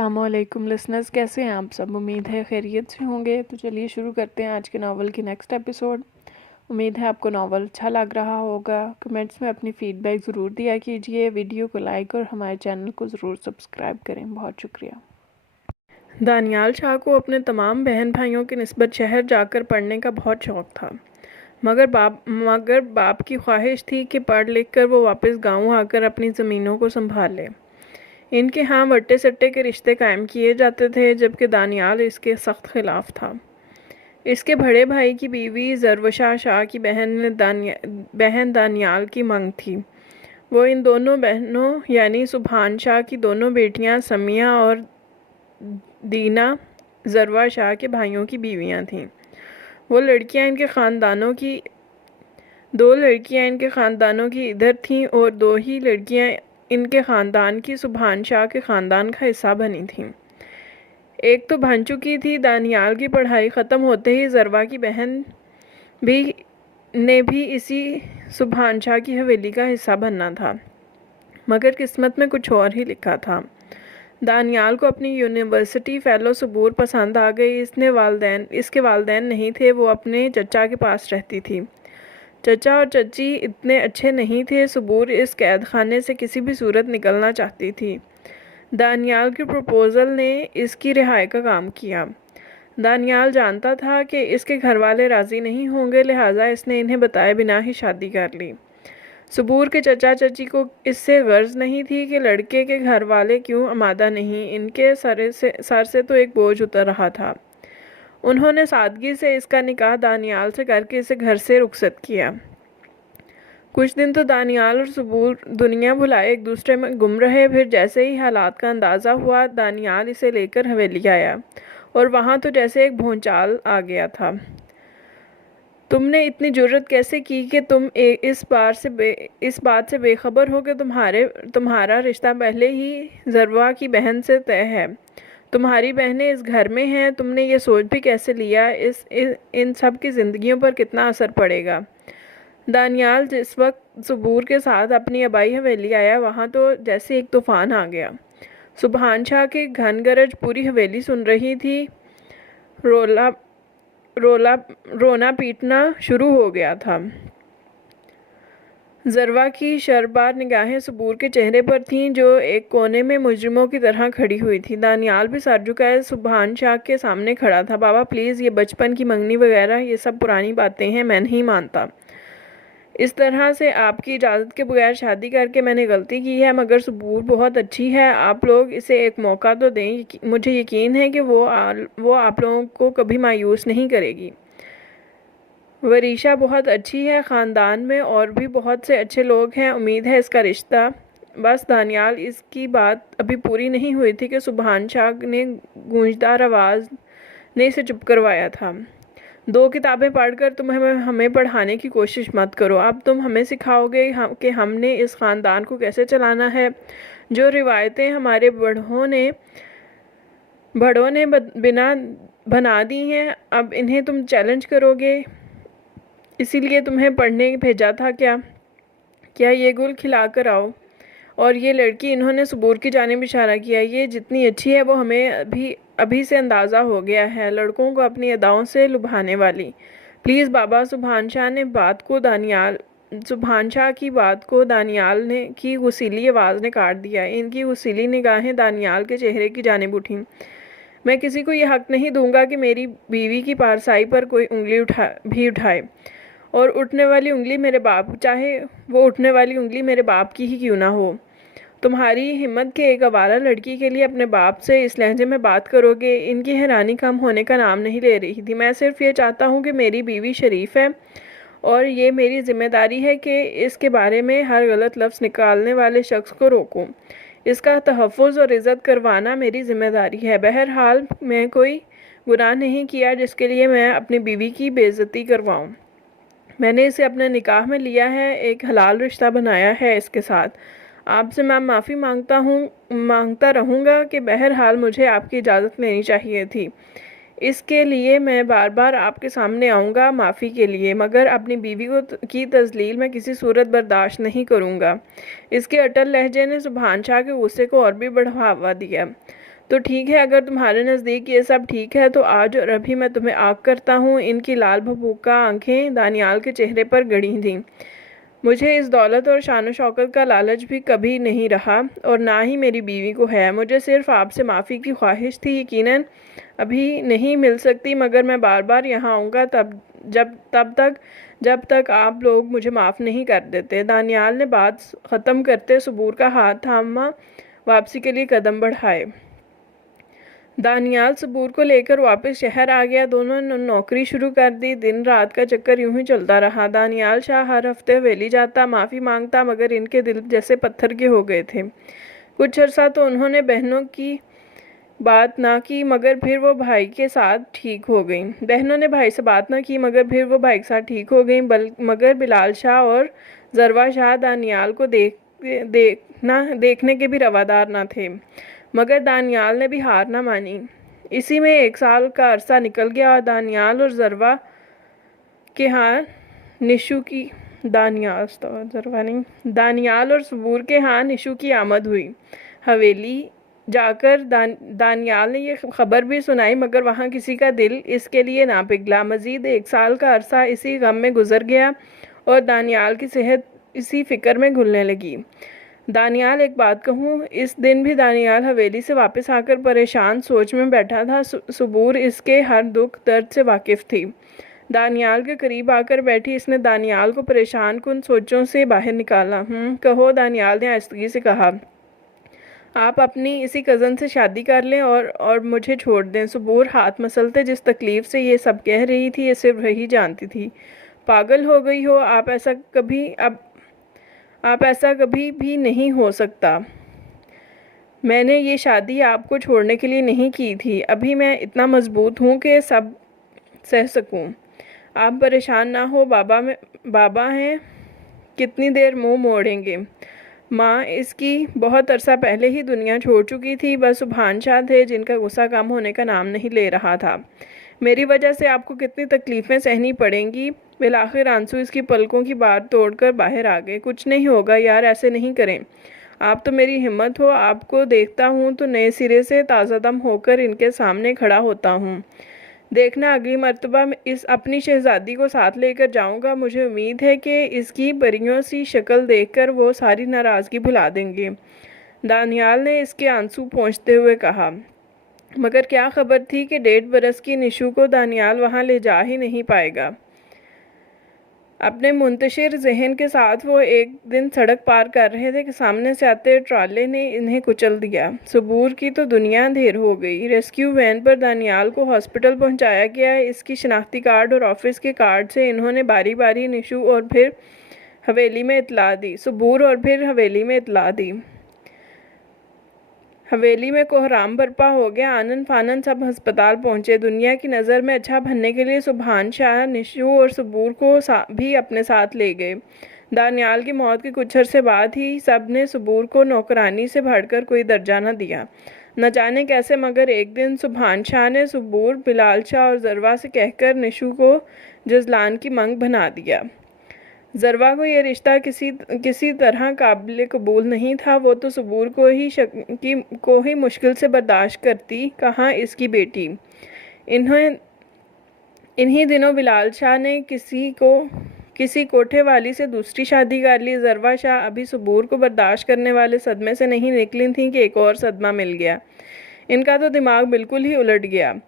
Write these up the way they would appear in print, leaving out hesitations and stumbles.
अस्सलामुअलैकुम लिसनर्स, कैसे हैं आप सब। उम्मीद है खैरियत से होंगे। तो चलिए शुरू करते हैं आज के नावल की नेक्स्ट एपिसोड। उम्मीद है आपको नावल अच्छा लग रहा होगा। कमेंट्स में अपनी फ़ीडबैक ज़रूर दिया कीजिए। वीडियो को लाइक और हमारे चैनल को ज़रूर सब्सक्राइब करें। बहुत शुक्रिया। दानियाल शाह को अपने तमाम बहन भाइयों की निस्बत शहर जाकर पढ़ने का बहुत शौक़ था, मगर बाप की ख्वाहिश थी कि पढ़ लिख कर वो वापस गाँव आकर अपनी ज़मीनों को संभाल ले। इनके यहाँ वट्टे सट्टे के रिश्ते कायम किए जाते थे, जबकि दानियाल इसके सख्त खिलाफ था। इसके बड़े भाई की बीवी ज़रवशा शाह की बहन दानियाल की मंग थी। वो इन दोनों बहनों यानी सुभान शाह की दोनों बेटियां समिया और दीना ज़रवा शाह के भाइयों की बीवियां थीं। दो लड़कियां इनके ख़ानदानों की इधर थीं और दो ही लड़कियां इनके ख़ानदान की सुभान शाह के ख़ानदान का हिस्सा बनी थीं। एक तो बन चुकी थी। दानियाल की पढ़ाई ख़त्म होते ही ज़रवा की बहन ने भी इसी सुभान शाह की हवेली का हिस्सा बनना था, मगर किस्मत में कुछ और ही लिखा था। दानियाल को अपनी यूनिवर्सिटी फ़ेलो सबूर पसंद आ गई। इसके वालदैन नहीं थे। वो अपने चचा के पास रहती थी। चचा और चची इतने अच्छे नहीं थे। सबूर इस कैद खाने से किसी भी सूरत निकलना चाहती थी। दानियाल के प्रपोज़ल ने इसकी रिहाई का काम किया। दानियाल जानता था कि इसके घर वाले राज़ी नहीं होंगे, लिहाजा इसने इन्हें बताए बिना ही शादी कर ली। सबूर के चचा चची को इससे गर्ज नहीं थी कि लड़के के घर वाले क्यों आमादा नहीं। इनके सर से तो एक बोझ उतर रहा था। उन्होंने सादगी से इसका निकाह दानियाल से करके इसे घर से रुखसत किया। कुछ दिन तो दानियाल और सबूर दुनिया भुलाए एक दूसरे में गुम रहे। फिर जैसे ही हालात का अंदाज़ा हुआ, दानियाल इसे लेकर हवेली आया और वहाँ तो जैसे एक भूचाल आ गया था। तुमने इतनी जुर्रत कैसे की कि तुम इस बात से बेखबर हो कि तुम्हारा रिश्ता पहले ही ज़रवा की बहन से तय है। तुम्हारी बहनें इस घर में हैं। तुमने ये सोच भी कैसे लिया इन सब की ज़िंदगियों पर कितना असर पड़ेगा। दानियाल जिस वक्त सबूर के साथ अपनी आबाई हवेली आया, वहाँ तो जैसे एक तूफ़ान आ गया। सुभान शाह की घन गरज पूरी हवेली सुन रही थी। रोना पीटना शुरू हो गया था। ज़रवा की शर्बार निगाहें सबूर के चेहरे पर थीं, जो एक कोने में मुजरिमों की तरह खड़ी हुई थी। दानियाल भी सर झुकाए सुभान शाह के सामने खड़ा था। बाबा प्लीज़, ये बचपन की मंगनी वगैरह ये सब पुरानी बातें हैं, मैं नहीं मानता। इस तरह से आपकी इजाज़त के बगैर शादी करके मैंने गलती की है, मगर सबूर बहुत अच्छी है। आप लोग इसे एक मौका तो दें। मुझे यकीन है कि वो आप लोगों को कभी मायूस नहीं करेगी। वरीशा बहुत अच्छी है। ख़ानदान में और भी बहुत से अच्छे लोग हैं। उम्मीद है इसका रिश्ता। बस दानियाल इसकी बात अभी पूरी नहीं हुई थी कि सुभान शाह ने गूंजदार आवाज़ ने इसे चुप करवाया था। 2 किताबें पढ़कर तुम हमें पढ़ाने की कोशिश मत करो। अब तुम हमें सिखाओगे कि हमने इस ख़ानदान को कैसे चलाना है। जो रिवायतें हमारे बड़ों ने बिना बना दी हैं, अब इन्हें तुम चैलेंज करोगे। इसीलिए तुम्हें पढ़ने भेजा था क्या ये गुल खिला कर आओ। और ये लड़की, इन्होंने सबूर की जानिब इशारा किया, ये जितनी अच्छी है वो हमें अभी से अंदाज़ा हो गया है, लड़कों को अपनी अदाओं से लुभाने वाली। प्लीज़ बाबा। सुभान शाह की बात को दानियाल ने की गुस्सीली आवाज़ ने काट दिया। इनकी गुस्सीली निगाहें दानियाल के चेहरे की जानिब उठीं। मैं किसी को यह हक नहीं दूंगा कि मेरी बीवी की पारसाई पर कोई उंगली उठाए, और उठने वाली उंगली मेरे बाप, चाहे वो उठने वाली उंगली मेरे बाप की ही क्यों ना हो। तुम्हारी हिम्मत के एक आवारा लड़की के लिए अपने बाप से इस लहजे में बात करोगे। इनकी हैरानी कम होने का नाम नहीं ले रही थी। मैं सिर्फ ये चाहता हूँ कि मेरी बीवी शरीफ है, और ये मेरी ज़िम्मेदारी है कि इसके बारे में हर गलत लफ्ज़ निकालने वाले शख्स को रोकूं। इसका तहफ़्फ़ुज़ और इज़्ज़त करवाना मेरी ज़िम्मेदारी है। बहरहाल मैं कोई गुनाह नहीं किया जिसके लिए मैं अपनी बीवी की बेइज्जती करवाऊँ। मैंने इसे अपने निकाह में लिया है, एक हलाल रिश्ता बनाया है इसके साथ। आपसे मैं माफ़ी मांगता रहूँगा कि बहरहाल मुझे आपकी इजाज़त लेनी चाहिए थी। इसके लिए मैं बार बार आपके सामने आऊँगा माफ़ी के लिए, मगर अपनी बीवी की तज़लील मैं किसी सूरत बर्दाश्त नहीं करूँगा। इसके अटल लहजे ने सुभान शाह के गुस्से को और भी बढ़ावा दिया। तो ठीक है, अगर तुम्हारे नज़दीक ये सब ठीक है तो आज और अभी मैं तुम्हें आग करता हूँ। इनकी लाल भभूका आंखें दानियाल के चेहरे पर गड़ी थीं। मुझे इस दौलत और शान शौकत का लालच भी कभी नहीं रहा और ना ही मेरी बीवी को है। मुझे सिर्फ आपसे माफ़ी की ख्वाहिश थी। यकीनन अभी नहीं मिल सकती, मगर मैं बार बार यहाँ आऊँगा जब तक आप लोग मुझे माफ़ नहीं कर देते। दानियाल ने बात ख़त्म करते सबूर का हाथ थामा वापसी के लिए कदम बढ़ाए। दानियाल सबूर को लेकर वापस शहर आ गया। दोनों ने नौकरी शुरू कर दी। दिन रात का चक्कर यूं ही चलता रहा। दानियाल शाह हर हफ्ते हवेली जाता, माफ़ी मांगता, मगर इनके दिल जैसे पत्थर के हो गए थे। कुछ अर्सा तो उन्होंने बहनों की बात ना की, मगर फिर वो भाई के साथ ठीक हो गई। बहनों ने भाई से बात ना की, मगर फिर वो भाई के साथ ठीक हो गई। मगर बिलाल शाह और जरवा शाह दानियाल को देखने के भी रवादार ना थे। मगर दानियाल ने भी हार ना मानी। इसी में 1 साल का अरसा निकल गया और दानियाल और जरवा के यहाँ निशु की दानियाल और सबूर के यहाँ निशु की आमद हुई। हवेली जाकर दानियाल ने ये खबर भी सुनाई, मगर वहाँ किसी का दिल इसके लिए ना पिघला। मज़ीद 1 साल का अरसा इसी गम में गुजर गया और दानियाल की सेहत इसी फिक्र में घुलने लगी। दानियाल, एक बात कहूँ, इस दिन भी दानियाल हवेली से वापस आकर परेशान सोच में बैठा था। सबूर इसके हर दुख दर्द से वाकिफ़ थी। दानियाल के करीब आकर बैठी इसने दानियाल को परेशान कुन सोचों से बाहर निकाला। कहो, दानियाल ने आहिस्तगी से कहा। आप अपनी इसी कज़न से शादी कर लें और मुझे छोड़ दें। सबूर हाथ मसलते जिस तकलीफ़ से ये सब कह रही थी, ये सिर्फ वही जानती थी। पागल हो गई हो, आप ऐसा कभी भी नहीं हो सकता। मैंने ये शादी आपको छोड़ने के लिए नहीं की थी। अभी मैं इतना मजबूत हूँ कि सब सह सकूँ। आप परेशान ना हो, बाबा हैं, कितनी देर मुंह मोड़ेंगे। माँ इसकी बहुत अरसा पहले ही दुनिया छोड़ चुकी थी। बस सुभान शाह थे जिनका गुस्सा कम होने का नाम नहीं ले रहा था। मेरी वजह से आपको कितनी तकलीफ़ें सहनी पड़ेंगी। बिलाखिर आंसू इसकी पलकों की बात तोड़कर बाहर आ गए। कुछ नहीं होगा यार, ऐसे नहीं करें। आप तो मेरी हिम्मत हो। आपको देखता हूँ तो नए सिरे से ताज़ा दम होकर इनके सामने खड़ा होता हूँ। देखना, अगली मर्तबा इस अपनी शहज़ादी को साथ लेकर जाऊंगा। मुझे उम्मीद है कि इसकी परियों सी शक्ल देखकर वो सारी नाराज़गी भुला देंगे। दानियाल ने इसके आंसू पोंछते हुए कहा। मगर क्या खबर थी कि 1.5 बरस की निशु को दानियाल वहाँ ले जा ही नहीं पाएगा। अपने मुंतशिर जहन के साथ वो एक दिन सड़क पार कर रहे थे कि सामने से आते ट्राले ने इन्हें कुचल दिया। सबूर की तो दुनिया अंधेर हो गई। रेस्क्यू वैन पर दानियाल को हॉस्पिटल पहुंचाया गया। इसकी शनाख्ती कार्ड और ऑफिस के कार्ड से इन्होंने बारी बारी निशु और फिर हवेली में इतला दी। सबूर और फिर हवेली में इतला दी। हवेली में कोहराम बर्पा हो गया। आनन फानन सब अस्पताल पहुंचे। दुनिया की नज़र में अच्छा बनने के लिए सुभान शाह निशु और सबूर को भी अपने साथ ले गए। दानियाल की मौत के कुछ अरसे बाद ही सब ने सबूर को नौकरानी से बढ़कर कोई दर्जा न दिया। न जाने कैसे, मगर एक दिन सुभान शाह ने सबूर, बिलाल शाह और जरवा से कहकर निशु को जजलान की मंग बना दिया। जरवा को यह रिश्ता किसी तरह काबिल कबूल नहीं था। वो तो सबूर को ही मुश्किल से बर्दाश्त करती, कहाँ इसकी बेटी। इन्हीं दिनों बिलाल शाह ने किसी कोठे वाली से दूसरी शादी कर ली। जरवा शाह अभी सबूर को बर्दाश्त करने वाले सदमे से नहीं निकली थी कि एक और सदमा मिल गया। इनका तो दिमाग बिल्कुल ही उलट गया।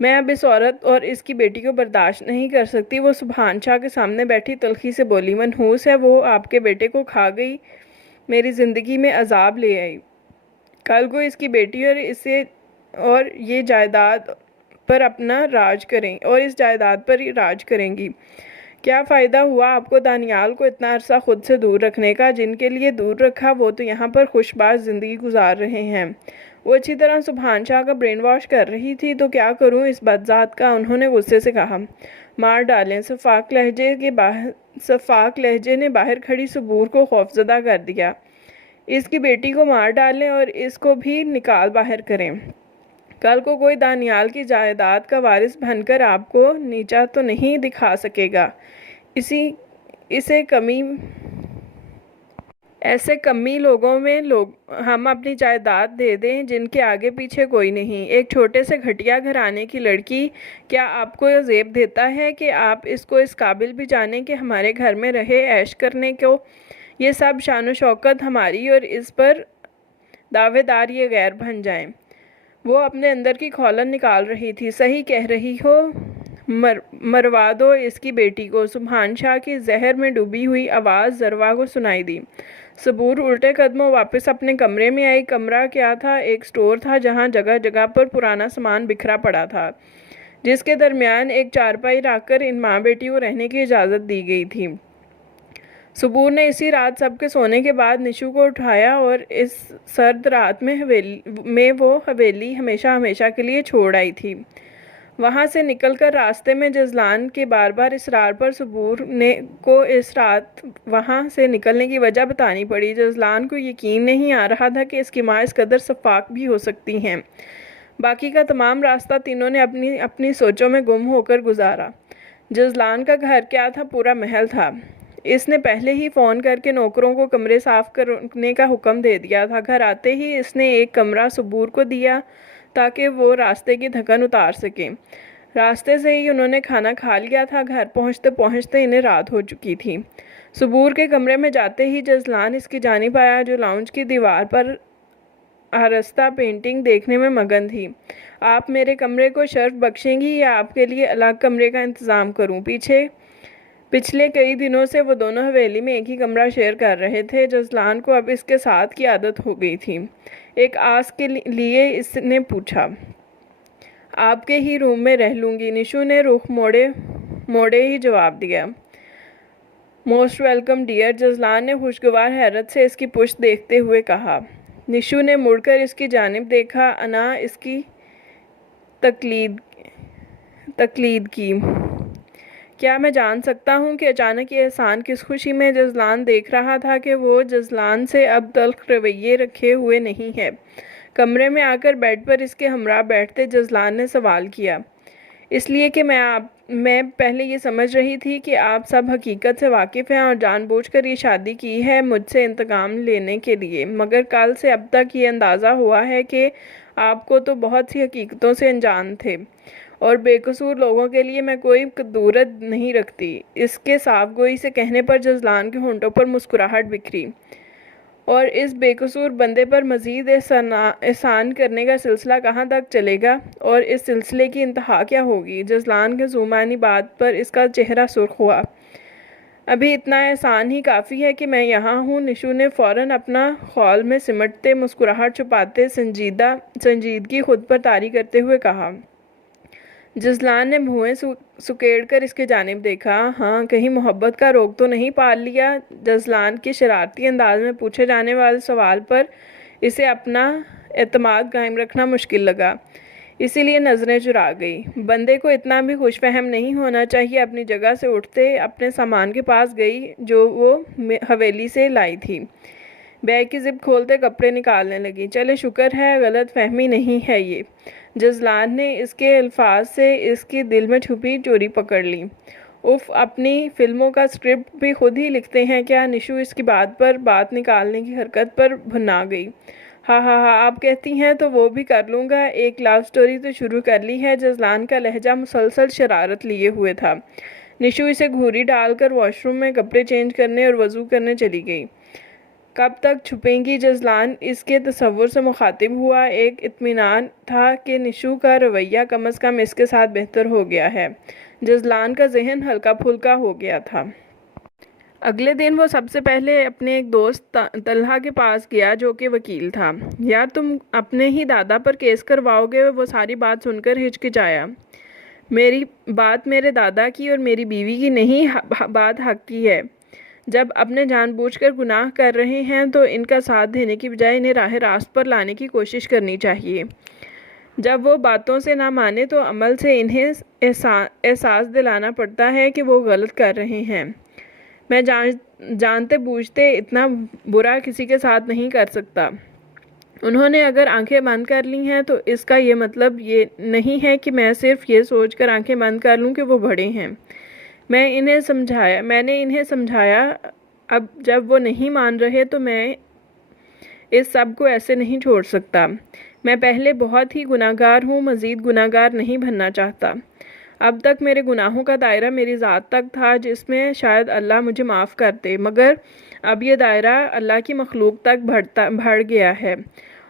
मैं अब इस औरत और इसकी बेटी को बर्दाश्त नहीं कर सकती। वो सुभान शाह के सामने बैठी तल्खी से बोली। मनहूस है वो, आपके बेटे को खा गई, मेरी ज़िंदगी में अजाब ले आई। कल को इसकी बेटी और ये जायदाद पर अपना राज करें और इस जायदाद पर ही राज करेंगी। क्या फ़ायदा हुआ आपको दानियाल को इतना अरसा खुद से दूर रखने का। जिनके लिए दूर रखा वो तो यहाँ पर खुशबाश ज़िंदगी गुजार रहे हैं। वो अच्छी तरह सुभान शाह का ब्रेन वॉश कर रही थी। तो क्या करूं इस बदजात का, उन्होंने गुस्से से कहा। मार डालें। सफाक लहजे ने बाहर खड़ी सबूर को खौफजदा कर दिया। इसकी बेटी को मार डालें और इसको भी निकाल बाहर करें। कल को कोई दानियाल की जायदाद का वारिस बनकर आपको नीचा तो नहीं दिखा सकेगा। इसे ऐसे कमी लोगों में हम अपनी जायदाद दे दें जिनके आगे पीछे कोई नहीं। एक छोटे से घटिया घराने की लड़की क्या आपको ज़ेब देता है कि आप इसको इस काबिल भी जानें कि हमारे घर में रहे, ऐश करने को? ये सब शान शौकत हमारी और इस पर दावेदार ये गैर बन जाएं। वो अपने अंदर की खौलन निकाल रही थी। सही कह रही हो, मरवा दो इसकी बेटी को। सुभान शाह की जहर में डूबी हुई आवाज़ जरवा को सुनाई दी। सबूर उल्टे कदमों वापस अपने कमरे में आई। कमरा क्या था? एक स्टोर था जहाँ जगह जगह पर पुराना सामान बिखरा पड़ा था, जिसके दरमियान एक चारपाई रखकर इन माँ बेटी को रहने की इजाज़त दी गई थी। सबूर ने इसी रात सबके सोने के बाद निशु को उठाया और इस सर्द रात में वो हवेली हमेशा हमेशा के लिए छोड़ आई थी। वहाँ से निकलकर रास्ते में जजलान के बार बार इसरार पर सबूर को इस रात वहाँ से निकलने की वजह बतानी पड़ी। जजलान को यकीन नहीं आ रहा था कि इसकी माँ इस कदर शफाक भी हो सकती हैं। बाकी का तमाम रास्ता तीनों ने अपनी अपनी सोचों में गुम होकर गुजारा। जजलान का घर क्या था? पूरा महल था। इसने पहले ही फ़ोन करके नौकरों को कमरे साफ़ करने का हुक्म दे दिया था। घर आते ही इसने एक कमरा सबूर को दिया ताकि वो रास्ते की थकन उतार सकें। रास्ते से ही उन्होंने खाना खा लिया था। घर पहुंचते पहुंचते इन्हें रात हो चुकी थी। सबूर के कमरे में जाते ही जजलान इसकी जानिब आया, जो लाउंज की दीवार पर आरस्ता पेंटिंग देखने में मगन थी। आप मेरे कमरे को शर्फ बख्शेंगी या आपके लिए अलग कमरे का इंतज़ाम करूं? पिछले कई दिनों से वो दोनों हवेली में एक ही कमरा शेयर कर रहे थे। जजलान को अब इसके साथ की आदत हो गई थी। एक आस के लिए इसने पूछा, आपके ही रूम में रह लूँगी? निशु ने रुख मोड़े ही जवाब दिया, मोस्ट वेलकम डियर। जजलान ने खुशगवार हैरत से इसकी पुश्त देखते हुए कहा। निशु ने मुड़कर इसकी जानिब देखा। अना इसकी तकलीद की। क्या मैं जान सकता हूँ कि अचानक ये एहसान किस खुशी में? जजलान देख रहा था कि वो जजलान से अब तल्ख रवैये रखे हुए नहीं है। कमरे में आकर बेड पर इसके हमरा बैठते जजलान ने सवाल किया, इसलिए कि मैं पहले ये समझ रही थी कि आप सब हकीकत से वाकिफ़ हैं और जानबूझकर ये शादी की है मुझसे इंतकाम लेने के लिए, मगर कल से अब तक ये अंदाज़ा हुआ है कि आपको तो बहुत सी हकीकतों से अनजान थे और बेकसूर लोगों के लिए मैं कोई कदूरत नहीं रखती। इसके साफगोई से कहने पर जजलान के होंठों पर मुस्कुराहट बिखरी। और इस बेकसूर बंदे पर मज़ीद एहसान करने का सिलसिला कहाँ तक चलेगा और इस सिलसिले की इंतहा क्या होगी? जजलान के ज़ुमानी बात पर इसका चेहरा सुर्ख हुआ। अभी इतना एहसान ही काफ़ी है कि मैं यहाँ हूँ। निशु ने फ़ौरन अपना खौल में सिमटते मुस्कुराहट छुपाते संजीदगी खुद पर तारी करते हुए कहा। जजलान ने भुएं सुकेड़ कर इसके जानिब देखा। हाँ, कहीं मोहब्बत का रोग तो नहीं पाल लिया? जजलान के शरारती अंदाज में पूछे जाने वाले सवाल पर इसे अपना एतमाद कायम रखना मुश्किल लगा, इसीलिए नज़रें चुरा गई। बंदे को इतना भी खुशफहम नहीं होना चाहिए। अपनी जगह से उठते अपने सामान के पास गई जो वो हवेली से लाई थी। बैग की जिप खोलते कपड़े निकालने लगी। चले शुक्र है गलत फहमी नहीं है ये। जजलान ने इसके अल्फाज से इसके दिल में छुपी चोरी पकड़ ली। उफ, अपनी फिल्मों का स्क्रिप्ट भी खुद ही लिखते हैं क्या? निशु इसकी बात पर बात निकालने की हरकत पर भुना गई। हाँ हाँ हाँ, आप कहती हैं तो वो भी कर लूँगा। एक लव स्टोरी तो शुरू कर ली है। जजलान का लहजा मुसलसल शरारत लिए हुए था। निशु इसे घूरी डालकर वॉशरूम में कपड़े चेंज करने और वज़ू करने चली गई। कब तक छुपेंगी? जजलान इसके तसव्वुर से मुखातिब हुआ। एक इत्मीनान था कि निशु का रवैया कम अज़ कम इसके साथ बेहतर हो गया है। जजलान का जहन हल्का फुल्का हो गया था। अगले दिन वो सबसे पहले अपने एक दोस्त तलहा के पास गया जो कि वकील था। यार, तुम अपने ही दादा पर केस करवाओगे? वो सारी बात सुनकर हिचकिचाया। मेरी बात मेरे दादा की और मेरी बीवी की नहीं, बात हक की है। जब अपने जानबूझकर गुनाह कर रहे हैं तो इनका साथ देने की बजाय इन्हें राह रास्त पर लाने की कोशिश करनी चाहिए। जब वो बातों से ना माने तो अमल से इन्हें एहसास दिलाना पड़ता है कि वो गलत कर रहे हैं। मैं जानते बूझते इतना बुरा किसी के साथ नहीं कर सकता। उन्होंने अगर आंखें बंद कर ली हैं तो इसका ये मतलब ये नहीं है कि मैं सिर्फ ये सोचकर आंखें बंद कर लूँ कि वो बड़े हैं। मैंने इन्हें समझाया, अब जब वो नहीं मान रहे तो मैं इस सब को ऐसे नहीं छोड़ सकता। मैं पहले बहुत ही गुनाहगार हूँ, मज़ीद गुनाहगार नहीं बनना चाहता। अब तक मेरे गुनाहों का दायरा मेरी ज़ात तक था, जिसमें शायद अल्लाह मुझे माफ़ कर दे, मगर अब ये दायरा अल्लाह की मखलूक तक बढ़ गया है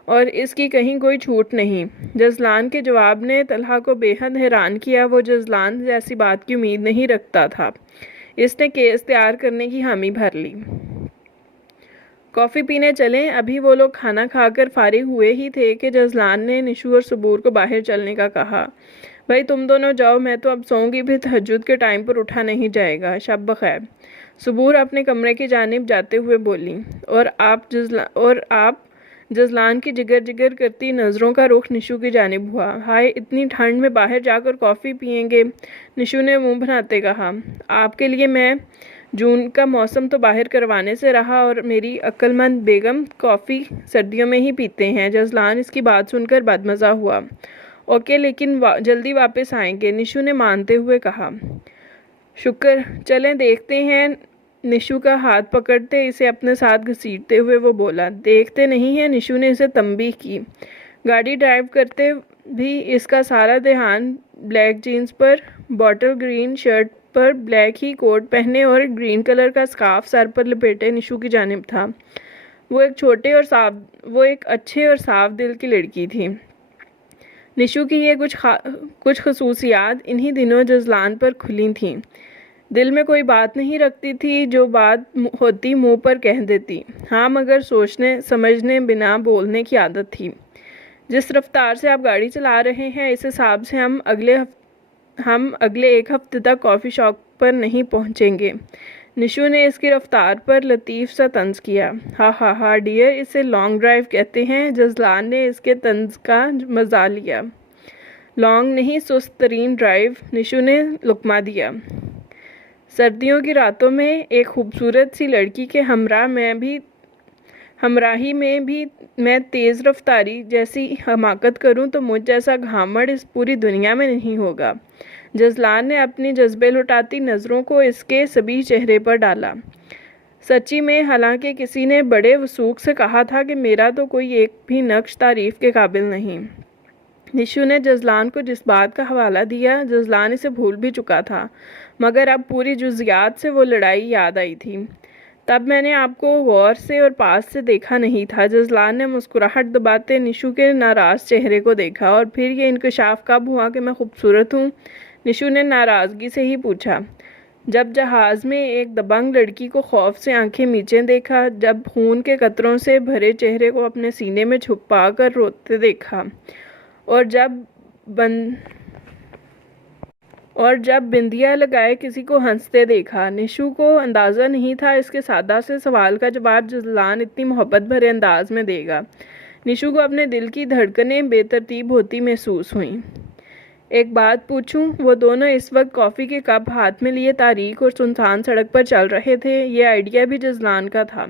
और इसकी कहीं कोई छूट नहीं। जज़लान के जवाब ने तलहा को बेहद हैरान किया। वो जज़लान से ऐसी बात की उम्मीद नहीं रखता था। इसने केस तैयार करने की हामी भर ली। कॉफ़ी पीने चलें। अभी वो लोग खाना खाकर फारिग हुए ही थे कि जज़लान ने निशू और सबूर को बाहर चलने का कहा। भाई तुम दोनों जाओ, मैं तो अब सोऊंगी भी, तहज्जुद के टाइम पर उठा नहीं जाएगा। शब बखैर। सबूर अपने कमरे की जानिब जाते हुए बोली। और आप जज़लान की जिगर जिगर करती नज़रों का रुख निशू की जानिब हुआ। हाय, इतनी ठंड में बाहर जाकर कॉफ़ी पियेंगे? निशू ने मुंह बनाते कहा। आपके लिए मैं जून का मौसम तो बाहर करवाने से रहा और मेरी अक्लमंद बेगम कॉफ़ी सर्दियों में ही पीते हैं। जज़लान इसकी बात सुनकर बदमज़ा हुआ। ओके, लेकिन जल्दी वापस आएंगे, निशू ने मानते हुए कहा। शुक्र, चलें देखते हैं। निशू का हाथ पकड़ते इसे अपने साथ घसीटते हुए वो बोला। देखते नहीं है, निशू ने इसे तंबीह की। गाड़ी ड्राइव करते भी इसका सारा ध्यान ब्लैक जीन्स पर, बॉटल ग्रीन शर्ट पर ब्लैक ही कोट पहने और ग्रीन कलर का स्कार्फ सर पर लपेटे निशू की जानिब था। वो एक अच्छे और साफ दिल की लड़की थी। निशू की ये कुछ खसूसियात इन्हीं दिनों जज़लान पर खुली थीं। दिल में कोई बात नहीं रखती थी, जो बात होती मुंह पर कह देती। हाँ, मगर सोचने समझने बिना बोलने की आदत थी। जिस रफ्तार से आप गाड़ी चला रहे हैं, इस हिसाब से हम अगले एक हफ्ते तक कॉफ़ी शॉप पर नहीं पहुंचेंगे। निशू ने इसकी रफ्तार पर लतीफ़ सा तंज किया। हा हा हा डियर, इसे लॉन्ग ड्राइव कहते हैं। जज़लान ने इसके तंज का मज़ा लिया। लॉन्ग नहीं, सुस्त तरीन ड्राइव, निशू ने लुकमा दिया। सर्दियों की रातों में एक खूबसूरत सी लड़की के हमराही में भी मैं तेज़ रफ्तारी जैसी हमाकत करूं तो मुझ जैसा घामड़ इस पूरी दुनिया में नहीं होगा। जज़लान ने अपनी जज्बे लुटाती नज़रों को इसके सभी चेहरे पर डाला। सच्ची में, हालांकि किसी ने बड़े वसूख से कहा था कि मेरा तो कोई एक भी नक्श तारीफ़ के काबिल नहीं। निशू ने जज़लान को जिस बात का हवाला दिया, जज़लान इसे भूल भी चुका था, मगर अब पूरी जुज़ियात से वो लड़ाई याद आई थी। तब मैंने आपको गौर से और पास से देखा नहीं था। जज़लान ने मुस्कुराहट दबाते निशू के नाराज़ चेहरे को देखा। और फिर ये इंकशाफ कब हुआ कि मैं खूबसूरत हूँ? निशू ने नाराज़गी से ही पूछा। जब जहाज़ में एक दबंग लड़की को खौफ से आंखें मींचे देखा, जब खून के कतरों से भरे चेहरे को अपने सीने में छुपा कर रोते देखा, और जब बिंदिया लगाए किसी को हंसते देखा। निशू को अंदाज़ा नहीं था इसके सादा से सवाल का जवाब जज़लान इतनी मोहब्बत भरे अंदाज में देगा। निशू को अपने दिल की धड़कनें बेतरतीब होती महसूस हुईं। एक बात पूछूं? वो दोनों इस वक्त कॉफ़ी के कप हाथ में लिए तारीख और सुनसान सड़क पर चल रहे थे। ये आइडिया भी जज़लान का था।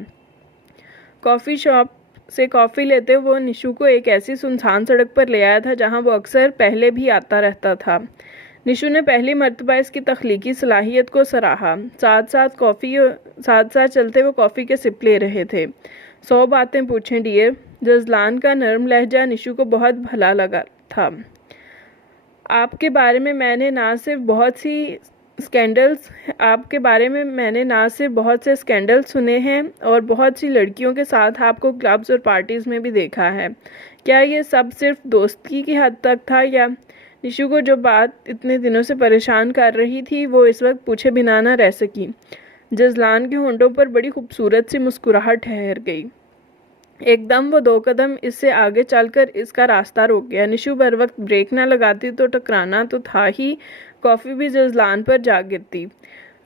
कॉफ़ी शॉप से कॉफ़ी लेते वो निशू को एक ऐसी सुनसान सड़क पर ले आया था जहाँ वो अक्सर पहले भी आता रहता था। निशू ने पहली मर्तबा इसकी तख्लीकी सलाहियत को सराहा। साथ साथ चलते वो कॉफ़ी के सिप ले रहे थे। 100 बातें पूछें डियर। जज़लान का नरम लहजा निशू को बहुत भला लगा था। आपके बारे में मैंने ना सिर्फ बहुत से स्कैंडल्स सुने हैं और बहुत सी लड़कियों के साथ आपको क्लब्स और पार्टीज़ में भी देखा है। क्या ये सब सिर्फ दोस्ती की हद तक था, या? निशू को जो बात इतने दिनों से परेशान कर रही थी वो इस वक्त पूछे बिना न रह सकी। जज़लान के होंठों पर बड़ी खूबसूरत सी मुस्कुराहट ठहर गई। एकदम वो 2 कदम इससे आगे चलकर इसका रास्ता रोक गया। निशू बर वक्त ब्रेक न लगाती तो टकराना तो था ही, कॉफ़ी भी जज़लान पर जा गिरती।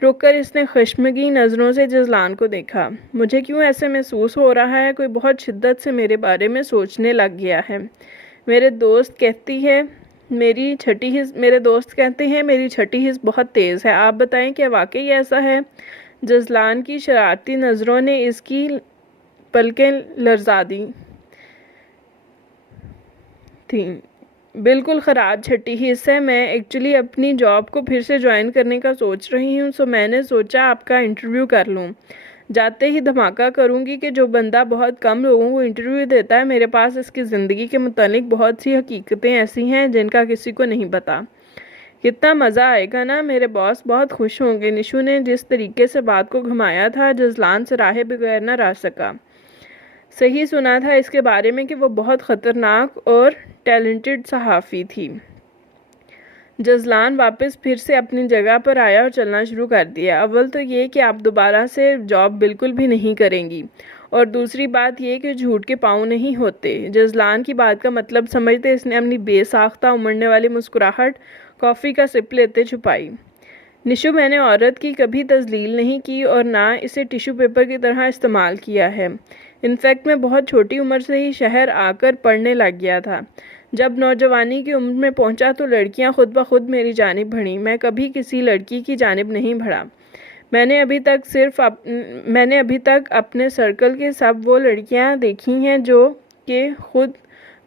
रुककर इसने खश्मगीन नज़रों से जज़लान को देखा। मुझे क्यों ऐसे महसूस हो रहा है? कोई बहुत शिद्दत से मेरे बारे में सोचने लग गया है। मेरे दोस्त कहते हैं मेरी छठी हिस्स बहुत तेज़ है। आप बताएं, क्या वाकई ऐसा है? जज़लान की शरारती नज़रों ने इसकी पलकें लरज़ा दी थीं। बिल्कुल ख़राब छठी हिस्सा है। मैं एक्चुअली अपनी जॉब को फिर से ज्वाइन करने का सोच रही हूँ, सो मैंने सोचा आपका इंटरव्यू कर लूँ। जाते ही धमाका करूँगी कि जो बंदा बहुत कम लोगों को इंटरव्यू देता है, मेरे पास इसकी ज़िंदगी के मुतालिक बहुत सी हकीकतें ऐसी हैं जिनका किसी को नहीं पता। कितना मज़ा आएगा ना, मेरे बॉस बहुत खुश होंगे। निशु ने जिस तरीके से बात को घुमाया था, जजलान सराहे बगैर न रह सका। सही सुना था इसके बारे में कि वो बहुत ख़तरनाक और टैलेंटेड सहाफ़ी थी। जजलान वापस फिर से अपनी जगह पर आया और चलना शुरू कर दिया। अव्वल तो ये कि आप दोबारा से जॉब बिल्कुल भी नहीं करेंगी, और दूसरी बात ये कि झूठ के पाँव नहीं होते। जजलान की बात का मतलब समझते इसने अपनी बेसाख्ता उमड़ने वाली मुस्कुराहट कॉफ़ी का सिप लेते छुपाई। निशु, मैंने औरत की कभी तजलील नहीं की और ना इसे टिश्यू पेपर की तरह इस्तेमाल किया है। इनफैक्ट मैं बहुत छोटी उम्र से ही शहर आकर पढ़ने लग गया था। जब नौजवानी की उम्र में पहुंचा तो लड़कियां खुद ब खुद मेरी जानिब बढ़ीं। मैं कभी किसी लड़की की जानिब नहीं बढ़ा। मैंने अभी तक अपने सर्कल के सब वो लड़कियां देखी हैं जो कि खुद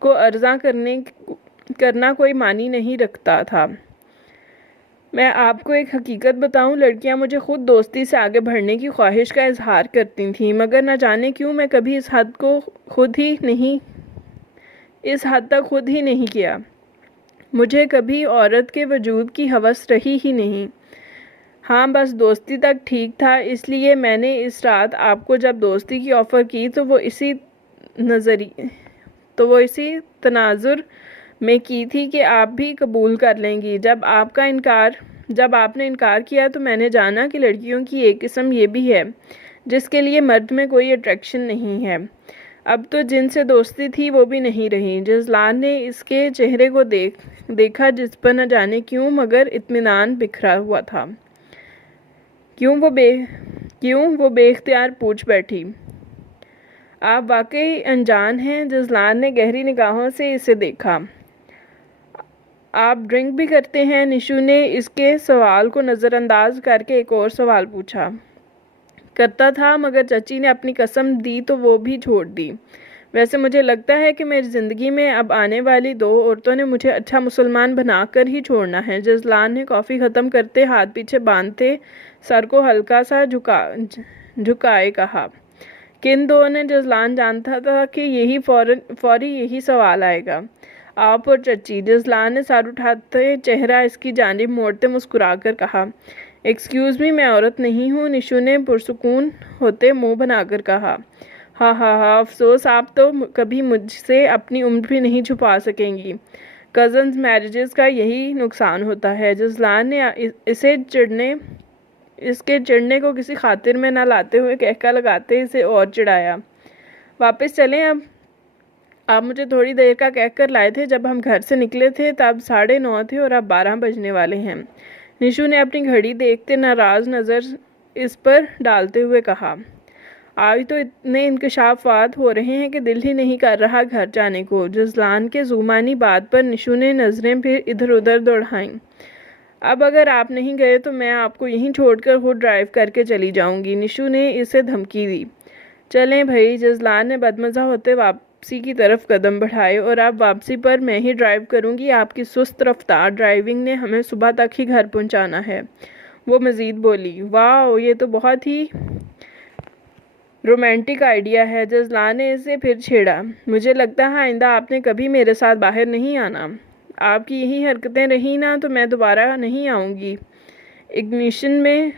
को अर्जा करना कोई मानी नहीं रखता था। मैं आपको एक हकीकत बताऊं, लड़कियां मुझे खुद दोस्ती से आगे बढ़ने की ख्वाहिश का इजहार करती थीं, मगर न जाने क्यों मैं कभी इस हद तक खुद ही नहीं किया। मुझे कभी औरत के वजूद की हवस रही ही नहीं। हाँ, बस दोस्ती तक ठीक था। इसलिए मैंने इस रात आपको जब दोस्ती की ऑफ़र की तो वो इसी तनाजुर में की थी कि आप भी कबूल कर लेंगी। जब आपने इनकार किया तो मैंने जाना कि लड़कियों की एक किस्म ये भी है जिसके लिए मर्द में कोई अट्रैक्शन नहीं है। अब तो जिनसे दोस्ती थी वो भी नहीं रही। जजलान ने इसके चेहरे को देखा जिस पर न जाने क्यों मगर इत्मीनान बिखरा हुआ था। क्यों वो बेख्तियार पूछ बैठी। आप वाकई अनजान हैं। जजलान ने गहरी निगाहों से इसे देखा। आप ड्रिंक भी करते हैं? निशु ने इसके सवाल को नज़रअंदाज करके एक और सवाल पूछा। करता था, मगर चाची ने अपनी कसम दी तो वो भी छोड़ दी। वैसे मुझे लगता है कि मेरी ज़िंदगी में अब आने वाली 2 औरतों ने मुझे अच्छा मुसलमान बनाकर ही छोड़ना है। जजलान ने कॉफ़ी ख़त्म करते हाथ पीछे बांधते सर को हल्का सा झुकाए कहा। किन दो ने? जजलान जानता था कि फौरी यही सवाल आएगा। आप और चच्ची। जजलान ने सर उठाते चेहरा इसकी जानिब मोड़ते मुस्कुराकर कहा। एक्सक्यूज़ मी, मैं औरत नहीं हूँ। निशु ने पुरसुकून होते मुंह बनाकर कहा। हा, अफसोस, आप तो कभी मुझसे अपनी उम्र भी नहीं छुपा सकेंगी। कज़न्स मैरिजेस का यही नुकसान होता है। जजलान ने इसके चिढ़ने को किसी खातिर में न लाते हुए कहका लगाते इसे और चिढ़ाया। वापस चलें अब। आप मुझे थोड़ी देर का कहकर लाए थे। जब हम घर से निकले थे तब 9:30 थे और अब 12 बजने वाले हैं। निशु ने अपनी घड़ी देखते नाराज़ नज़र इस पर डालते हुए कहा। आज तो इतने इंकशाफात हो रहे हैं कि दिल ही नहीं कर रहा घर जाने को। जजलान के ज़ुमानी बात पर निशु ने नज़रें फिर इधर उधर दौड़ाईं। अब अगर आप नहीं गए तो मैं आपको यहीं छोड़कर खुद ड्राइव करके चली जाऊंगी। निशु ने इसे धमकी दी। चलें भई। जजलान ने बदमज़ा होते वापसी की तरफ कदम बढ़ाए। और अब वापसी पर मैं ही ड्राइव करूंगी। आपकी सुस्त रफ्तार ड्राइविंग ने हमें सुबह तक ही घर पहुंचाना है। वो मज़ीद बोली। वाह, ये तो बहुत ही रोमांटिक आइडिया है। जजलान ने इसे फिर छेड़ा। मुझे लगता है आइंदा आपने कभी मेरे साथ बाहर नहीं आना। आपकी यही हरकतें रही ना तो मैं दोबारा नहीं आऊँगी। इग्निशन में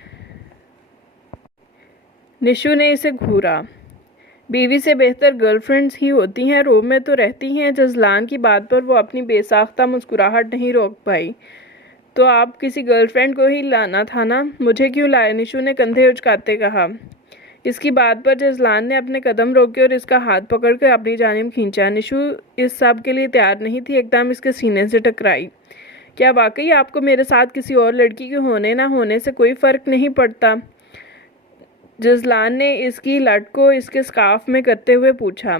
निशु ने इसे घूरा। बीवी से बेहतर गर्लफ्रेंड्स ही होती हैं, रोब में तो रहती हैं। जजलान की बात पर वो अपनी बेसाख्ता मुस्कुराहट नहीं रोक पाई। तो आप किसी गर्लफ्रेंड को ही लाना था ना, मुझे क्यों लाए? निशु ने कंधे उचकाते कहा। इसकी बात पर जजलान ने अपने कदम रोके और इसका हाथ पकड़कर अपनी जानिब खींचा। निशु इस सब के लिए तैयार नहीं थी, एकदम इसके सीने से टकराई। क्या वाकई आपको मेरे साथ किसी और लड़की के होने ना होने से कोई फ़र्क नहीं पड़ता? जजलान ने इसकी लट को इसके स्कार्फ में करते हुए पूछा।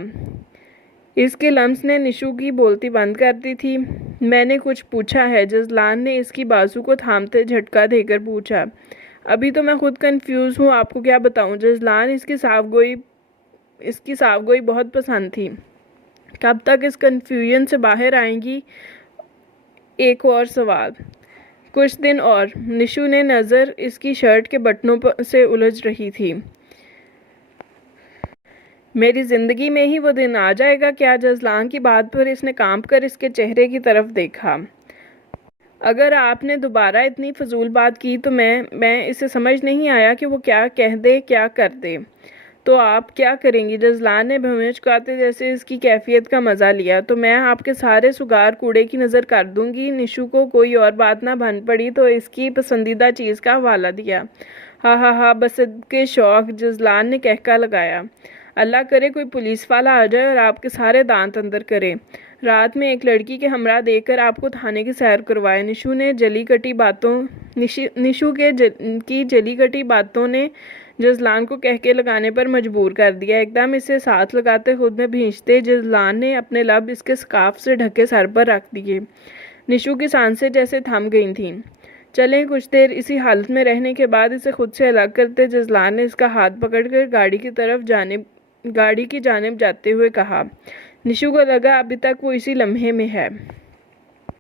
इसके लम्स ने निशु की बोलती बंद कर दी थी। मैंने कुछ पूछा है? जजलान ने इसकी बाजू को थामते झटका देकर पूछा। अभी तो मैं खुद कंफ्यूज हूँ, आपको क्या बताऊँ? जजलान इसकी साफगोई बहुत पसंद थी। कब तक इस कन्फ्यूजन से बाहर आएंगी? एक और सवाल। कुछ दिन और। निशु ने नज़र इसकी शर्ट के बटनों से उलझ रही थी। मेरी ज़िंदगी में ही वो दिन आ जाएगा क्या? जज़लान की बात पर इसने कांप कर इसके चेहरे की तरफ देखा। अगर आपने दोबारा इतनी फजूल बात की तो मैं इसे समझ नहीं आया कि वो क्या कह दे क्या कर दे। तो आप क्या करेंगी? जज़लान ने भौहें चुकाते जैसे इसकी कैफियत का मज़ा लिया। तो मैं आपके सारे सुगार कूड़े की नज़र कर दूंगी। निशु को कोई और बात ना बन पड़ी तो इसकी पसंदीदा चीज़ का हवाला दिया। हा हा हा, बस के शौक, जज़लान ने कहका लगाया। अल्लाह करे कोई पुलिस वाला आ जाए और आपके सारे दांत अंदर करे। रात में एक लड़की के हमरा देकर आपको थाने की सैर करवाए। निशु की जली कटी बातों ने जज़लान को कहके लगाने पर मजबूर कर दिया। एकदम इसे साथ लगाते खुद में भींचते जज़लान ने अपने लब इसके स्कार्फ से ढके सर पर रख दिए। निशु की सांसें जैसे थम गई थीं। चलें। कुछ देर इसी हालत में रहने के बाद इसे खुद से अलग करते जज़लान ने इसका हाथ पकड़कर गाड़ी की जानिब जाते हुए कहा। निशु को लगा अभी तक वो इसी लम्हे में है।